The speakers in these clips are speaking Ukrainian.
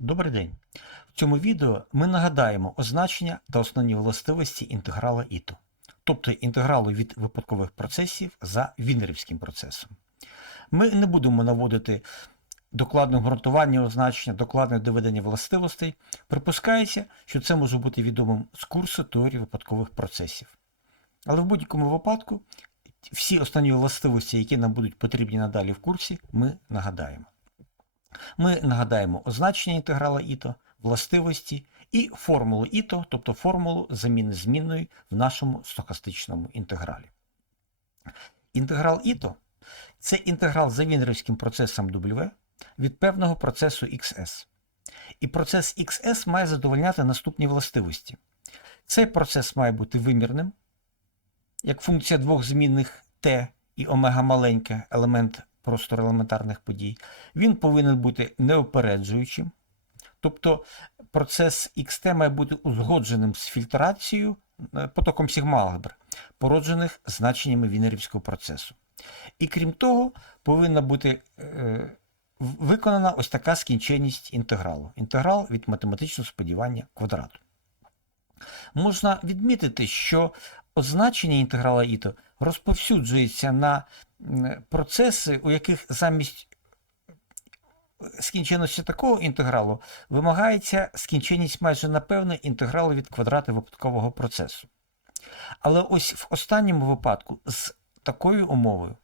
Добрий день! В цьому відео ми нагадаємо означення та основні властивості інтеграла ІТО, тобто інтегралу від випадкових процесів за вінерівським процесом. Ми не будемо наводити докладне обґрунтування означення, докладне доведення властивостей. Припускається, що це може бути відомим з курсу теорії випадкових процесів. Але в будь-якому випадку всі основні властивості, які нам будуть потрібні надалі в курсі, ми нагадаємо. Ми нагадаємо означення інтеграла ІТО, властивості і формулу ІТО, тобто формулу заміни змінної в нашому стохастичному інтегралі. Інтеграл ІТО це інтеграл за вінерівським процесом W від певного процесу XS. І процес XS має задовольняти наступні властивості. Цей процес має бути вимірним, як функція двох змінних t і омега маленьке елемент простору елементарних подій. Він повинен бути неупереджуючим, тобто процес XT має бути узгодженим з фільтрацією е, потоком сігма-алгебр, породжених значеннями вінерівського процесу. І крім того, повинна бути е, виконана ось така скінченність інтегралу. Інтеграл від математичного сподівання квадрату. Можна відмітити, що означення інтеграла ІТО розповсюджується на процеси, у яких замість скінченності такого інтегралу вимагається скінченність майже напевне інтегралу від квадрата випадкового процесу. Але ось в останньому випадку з такою умовою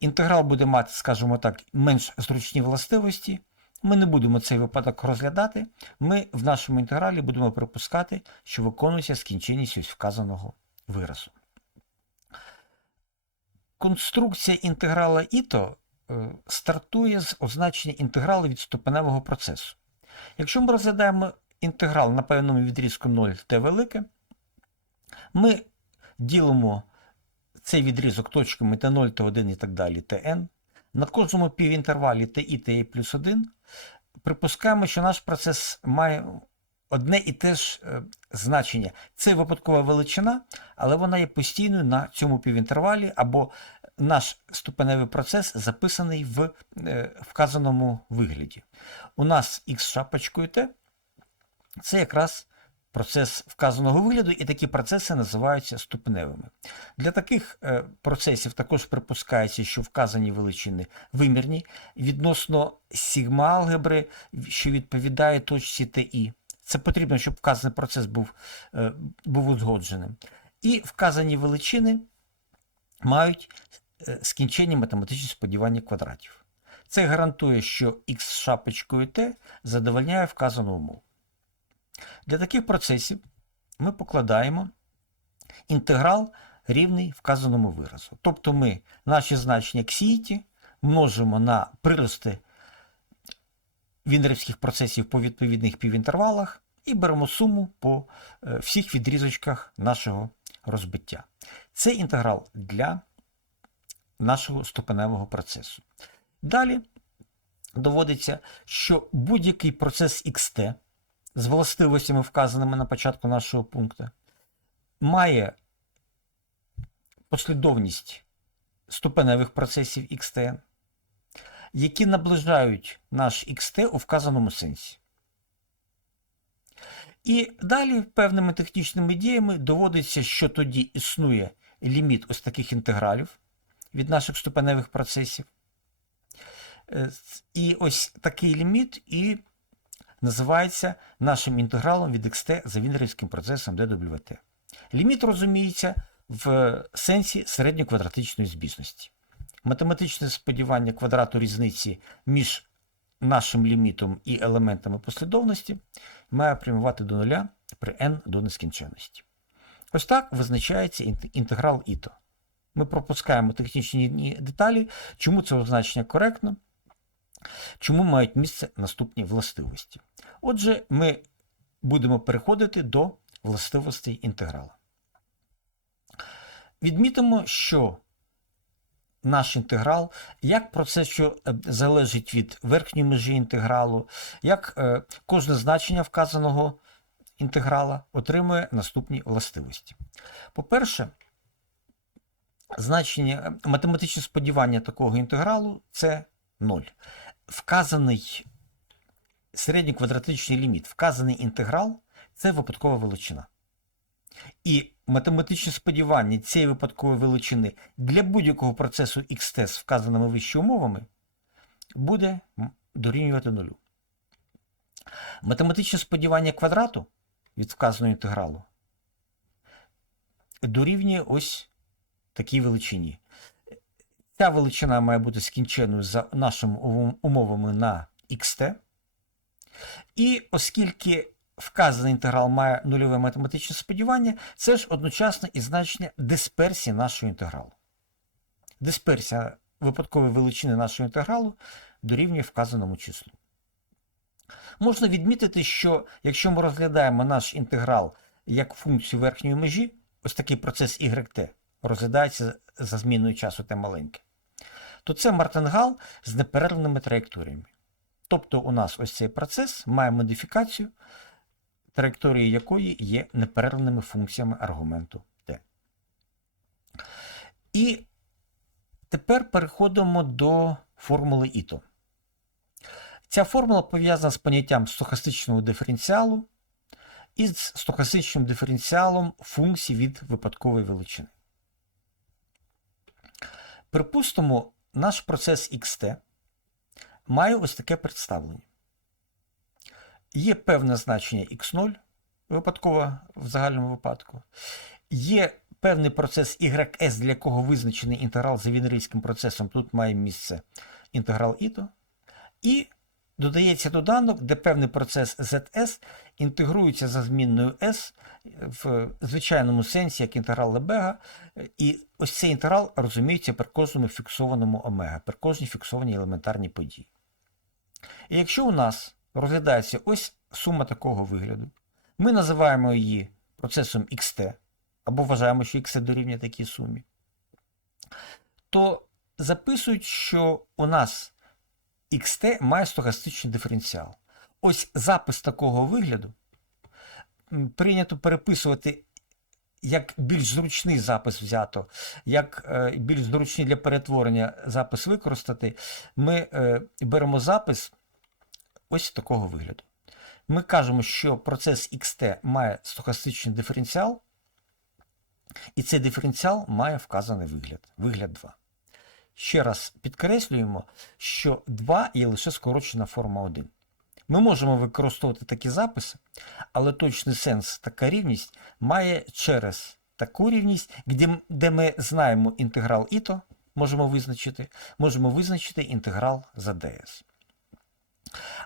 інтеграл буде мати, скажімо так, менш зручні властивості. Ми не будемо цей випадок розглядати. Ми в нашому інтегралі будемо припускати, що виконується скінченність ось вказаного виразу. Конструкція інтеграла ІТО е, стартує з означення інтегралу від ступеневого процесу. Якщо ми розглядаємо інтеграл на певному відрізку 0 t велике, ми ділимо цей відрізок точками t0, t1 і так далі tn. На кожному півінтервалі ti, ti плюс 1 припускаємо, що наш процес має одне і те ж е, значення. Це випадкова величина, але вона є постійною на цьому півінтервалі, або наш ступеневий процес записаний в е, вказаному вигляді. У нас х шапочкою t це якраз процес вказаного вигляду, і такі процеси називаються ступеневими. Для таких е, процесів також припускається, що вказані величини вимірні відносно сігма-алгебри, що відповідає точці ТІ. Це потрібно, щоб вказаний процес був, е, був узгодженим. І вказані величини мають е, скінчення математичні сподівання квадратів. Це гарантує, що х з шапочкою t задовольняє вказану умову. Для таких процесів ми покладаємо інтеграл рівний вказаному виразу. Тобто ми наші значення ксіті множимо на прирости вінерівських процесів по відповідних півінтервалах і беремо суму по е, всіх відрізочках нашого розбиття. Це інтеграл для нашого ступеневого процесу. Далі доводиться, що будь-який процес xt з властивостями, вказаними на початку нашого пункту, має послідовність ступеневих процесів XT, які наближають наш XT у вказаному сенсі. І далі певними технічними діями доводиться, що тоді існує ліміт ось таких інтегралів від наших ступеневих процесів. Е, І ось такий ліміт і називається нашим інтегралом від xt за вінерівським процесом DWT. Ліміт розуміється в сенсі середньоквадратичної збіжності. Математичне сподівання квадрату різниці між нашим лімітом і елементами послідовності має прямувати до нуля при n до нескінченності. Ось так визначається інтеграл ІТО. Ми пропускаємо технічні деталі, чому це означення коректно, чому мають місце наступні властивості. Отже, ми будемо переходити до властивостей інтеграла. Відмітимо, що наш інтеграл, як процес, що е, залежить від верхньої межі інтегралу, як е, кожне значення вказаного інтеграла отримує наступні властивості. По-перше, значення математичне сподівання такого інтегралу це 0. Вказаний середньоквадратичний ліміт. Вказаний інтеграл це випадкова величина. І математичне сподівання цієї випадкової величини для будь-якого процесу xt з вказаними вище умовами буде дорівнювати нулю. Математичне сподівання квадрату від вказаного інтегралу дорівнює ось такій величині. Ця величина має бути скінченою за нашими умовами на xt. І оскільки вказаний інтеграл має нульове математичне сподівання, це ж одночасно і значення дисперсії нашого інтегралу. Дисперсія випадкової величини нашого інтегралу дорівнює вказаному числу. Можна відмітити, що якщо ми розглядаємо наш інтеграл як функцію верхньої межі, ось такий процес YT розглядається за зміною часу t маленьке, то це мартингал з неперервними траєкторіями. Тобто у нас ось цей процес має модифікацію, траєкторії якої є неперервними функціями аргументу t. І тепер переходимо до формули Іто. Ця формула пов'язана з поняттям стохастичного диференціалу і з стохастичним диференціалом функцій від випадкової величини. Припустимо, наш процес xt має ось таке представлення. Є певне значення x0 випадково в загальному випадку. Є певний процес YS, для якого визначений інтеграл за вінерівським процесом. Тут має місце інтеграл іто. І додається доданок, де певний процес ZS інтегрується за змінною S в звичайному сенсі, як інтеграл Лебега. І ось цей інтеграл розуміється при кожному фіксованому омега, при кожній фіксованій елементарній події. І якщо у нас розглядається ось сума такого вигляду, ми називаємо її процесом XT, або вважаємо, що XT дорівнює такій сумі, то записують, що у нас XT має стохастичний диференціал. Ось запис такого вигляду прийнято переписувати як більш зручний запис взято, як е, більш зручний для перетворення запис використати, ми е, беремо запис ось такого вигляду. Ми кажемо, що процес XT має стохастичний диференціал, і цей диференціал має вказаний вигляд, вигляд 2. Ще раз підкреслюємо, що 2 є лише скорочена форма 1. Ми можемо використовувати такі записи, але точний сенс така рівність має через таку рівність, де, ми знаємо інтеграл іто, можемо визначити, можемо визначити інтеграл за ds.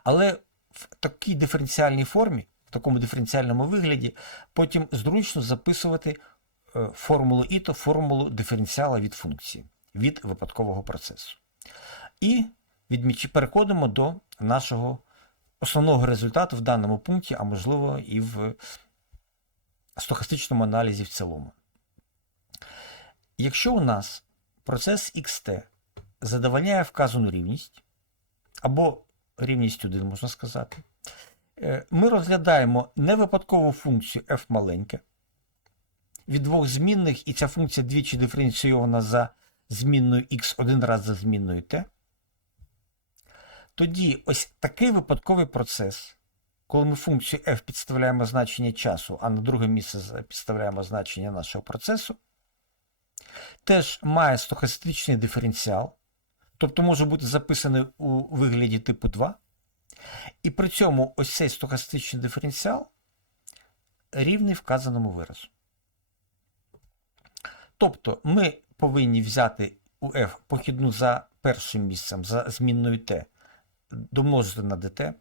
Але в такій диференціальній формі, в такому диференціальному вигляді, потім зручно записувати е, формулу іто, формулу диференціала від функції, від випадкового процесу. І переходимо до нашого основного результату в даному пункті, а можливо і в стохастичному аналізі в цілому. Якщо у нас процес xt задовольняє вказану рівність, або рівність 1, можна сказати, е, ми розглядаємо невипадкову функцію f маленьке. Від двох змінних, і ця функція двічі диференційована за змінною x один раз за змінною t, тоді ось такий випадковий процес, коли ми функцію f підставляємо значення часу, а на друге місце підставляємо значення нашого процесу, теж має стохастичний диференціал, тобто може бути записаний у вигляді типу 2. І при цьому ось цей стохастичний диференціал рівний вказаному виразу. Тобто ми повинні взяти у f похідну за першим місцем, за змінною t, домножити на dt, е,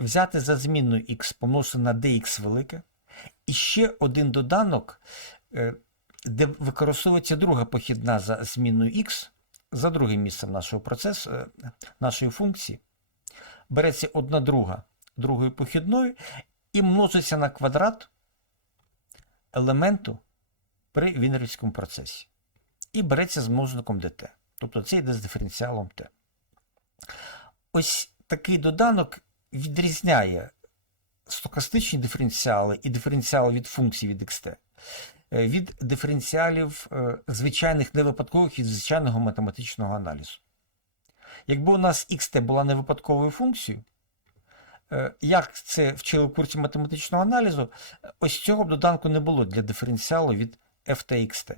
взяти за змінною x, помножити на dx велике, і ще один доданок, е, де використовується друга похідна за змінною x, за другим місцем нашого процесу, е, нашої функції, береться одна друга другою похідною і множиться на квадрат елементу при вінерівському процесі. І береться з множником dt. Тобто це йде з диференціалом t. Ось такий доданок відрізняє стокастичні диференціали і диференціали від функцій від xt від диференціалів е, звичайних невипадкових від звичайного математичного аналізу. Якби у нас xt була невипадковою функцією, Е, Як це вчили в курсі математичного аналізу, е, ось цього б доданку не було для диференціалу від f xt.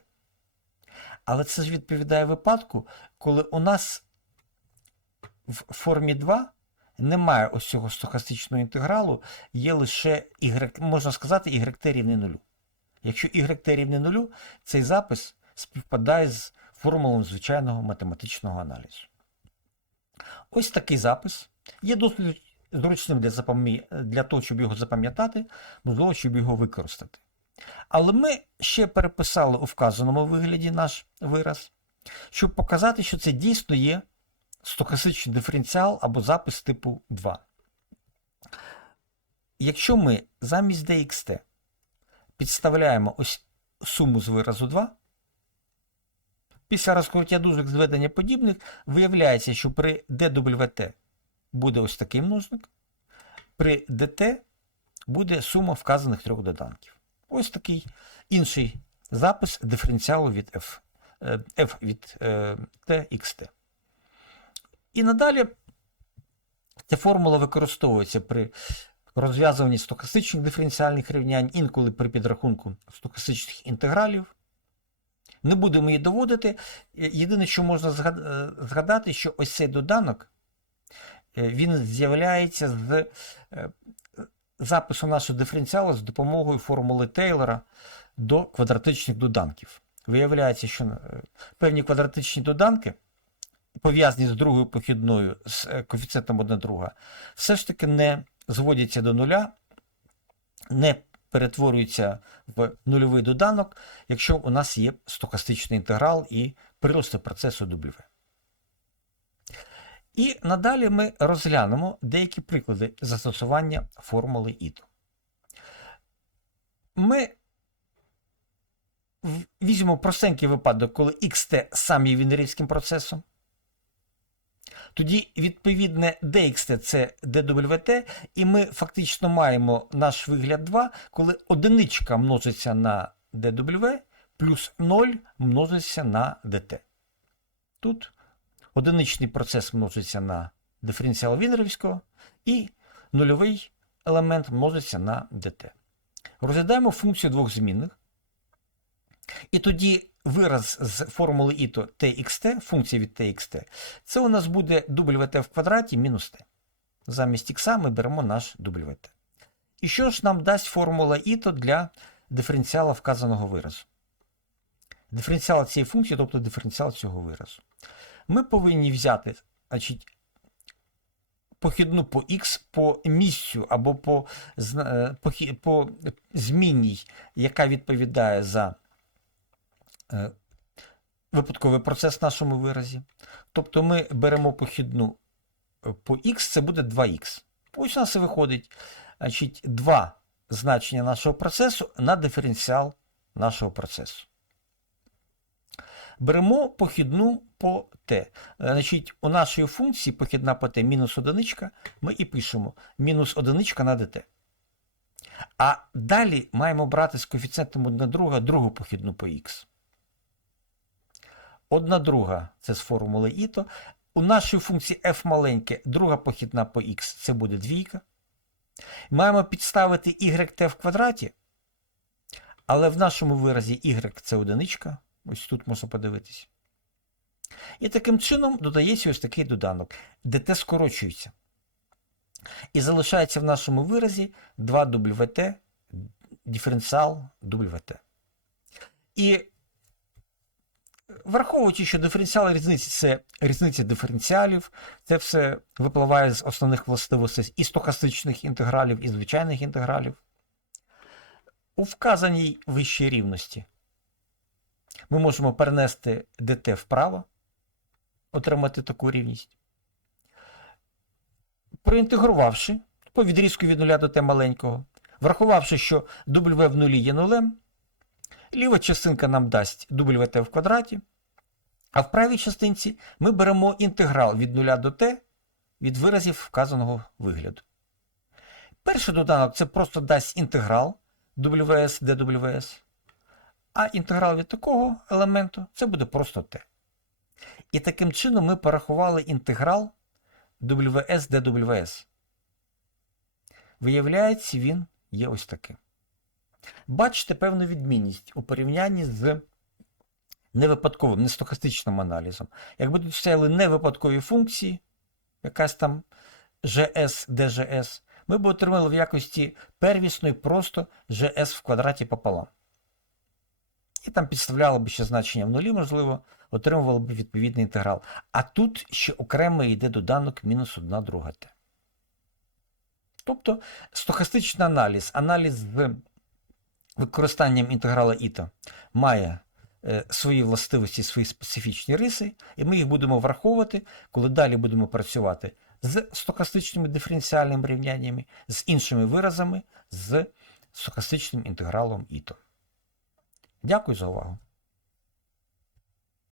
Але це ж відповідає випадку, коли у нас в формі 2 немає ось цього стохастичного інтегралу, є лише y, можна сказати, YT рівне нулю. Якщо YT рівне нулю, цей запис співпадає з формулами звичайного математичного аналізу. Ось такий запис є досить зручним для, запам'я- для того, щоб його запам'ятати, можливо, щоб його використати. Але ми ще переписали у вказаному вигляді наш вираз, щоб показати, що це дійсно є стохастичний диференціал або запис типу 2. Якщо ми замість dxt підставляємо ось суму з виразу 2, після розкриття дужок зведення подібних виявляється, що при dwt буде ось такий множник, при dt буде сума вказаних трьох доданків. Ось такий інший запис диференціалу від f, е, f від е, t xt. І надалі ця формула використовується при розв'язуванні стохастичних диференціальних рівнянь, інколи при підрахунку стохастичних інтегралів. Не будемо її доводити. Єдине, що можна е, згадати, що ось цей доданок е, він з'являється з е, запису нашого диференціалу з допомогою формули Тейлора до квадратичних доданків. Виявляється, що певні квадратичні доданки, пов'язані з другою похідною, з коефіцієнтом 1 друга, все ж таки не зводяться до нуля, не перетворюються в нульовий доданок, якщо у нас є стохастичний інтеграл і прирости процесу W. І надалі ми розглянемо деякі приклади застосування формули ІТО. Ми візьмемо простенький випадок, коли xt сам є вінерівським процесом. Тоді відповідне dxt це dwt, і ми фактично маємо наш вигляд 2, коли одиничка множиться на dw плюс 0 множиться на dt. Тут одиничний процес множиться на диференціал Вінерівського і нульовий елемент множиться на dt. Розглядаємо функцію двох змінних. І тоді вираз з формули ІТО txt, функція від txt, це у нас буде wt в квадраті мінус t. Замість х ми беремо наш wt. І що ж нам дасть формула ІТО для диференціала вказаного виразу? Диференціал цієї функції, тобто диференціал цього виразу. Ми повинні взяти значить, похідну по х по місцю або по, е, по змінній, яка відповідає за випадковий процес в нашому виразі. Тобто ми беремо похідну е, по х, це буде 2х. Ось у нас і виходить значить, 2 значення нашого процесу на диференціал нашого процесу. Беремо похідну по t. Значить, у нашої функції похідна по t мінус одиничка, ми і пишемо мінус одиничка на dt. А далі маємо брати з коефіцієнтом 1 друга другу похідну по х. Одна друга це з формули ІТО. У нашої функції f маленьке, друга похідна по х це буде двійка. Маємо підставити YT в квадраті, але в нашому виразі y це одиничка. Ось тут можна подивитись. І таким чином додається ось такий доданок, де скорочується. І залишається в нашому виразі 2wt, диференціал wt. І враховуючи, що диференціал різниці це різниця диференціалів, це все випливає з основних властивостей і стохастичних інтегралів, і звичайних інтегралів. У вказаній вищій рівності ми можемо перенести dt вправо, отримати таку рівність. Проінтегрувавши по відрізку від 0 до t маленького, врахувавши, що w в нулі є нулем, ліва частинка нам дасть wt в квадраті, а в правій частинці ми беремо інтеграл від 0 до t від виразів вказаного вигляду. Перший доданок це просто дасть інтеграл WS dWS, а інтеграл від такого елементу це буде просто t. І таким чином ми порахували інтеграл WS dWS. Виявляється, він є ось таким. Бачите певну відмінність у порівнянні з невипадковим, не стохастичним аналізом. Якби тут стояли невипадкові функції, якась там GS, DGS, ми б отримали в якості первісної просто GS в квадраті пополам. І там підставляли б ще значення в нулі, можливо, отримували б відповідний інтеграл. А тут ще окремо йде доданок мінус 1 друга t. Тобто стохастичний аналіз, аналіз з використанням інтеграла іта має е, свої властивості, свої специфічні риси, і ми їх будемо враховувати, коли далі будемо працювати з стокастичними диференціальними рівняннями, з іншими виразами, з стокастичним інтегралом іто. Дякую за увагу.